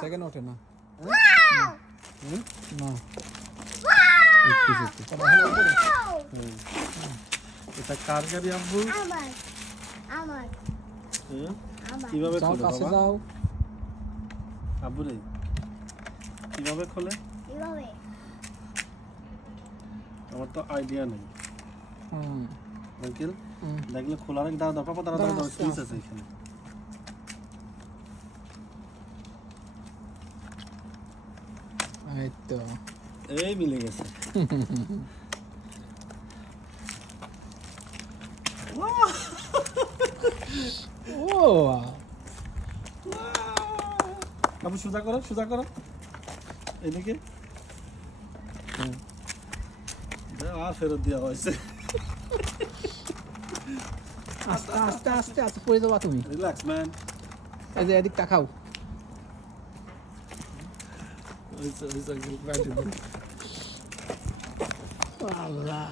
Second ওঠে না না এটা কার গাড়ি আব্বু? আমার কিভাবে যাও খোলে কাছে বাবা? যাও আব্বু রে কিভাবে খোলে? এভাবে আমার তো আইডিয়া নেই হুম আঙ্কেল। হুম। দেখলে খোলার আগে দাঁড়া পাপা দাঁড়া দাঁড়া, দাঁড়া আস্তে, সুইচ আস্তে। আছে এখানে। এই তো এই মিলে গেছে। ও আব্বু সোজা করো সোজা করো এদিকে। আর ফেরত দেওয়া হয়েছে। আস্তে আস্তে আস্তে আস্তে পড়ে যাবা তুমি রিল্যাক্স ম্যান। এই যে এদিক তাকাও হয়েছে হয়েছে আল্লাহ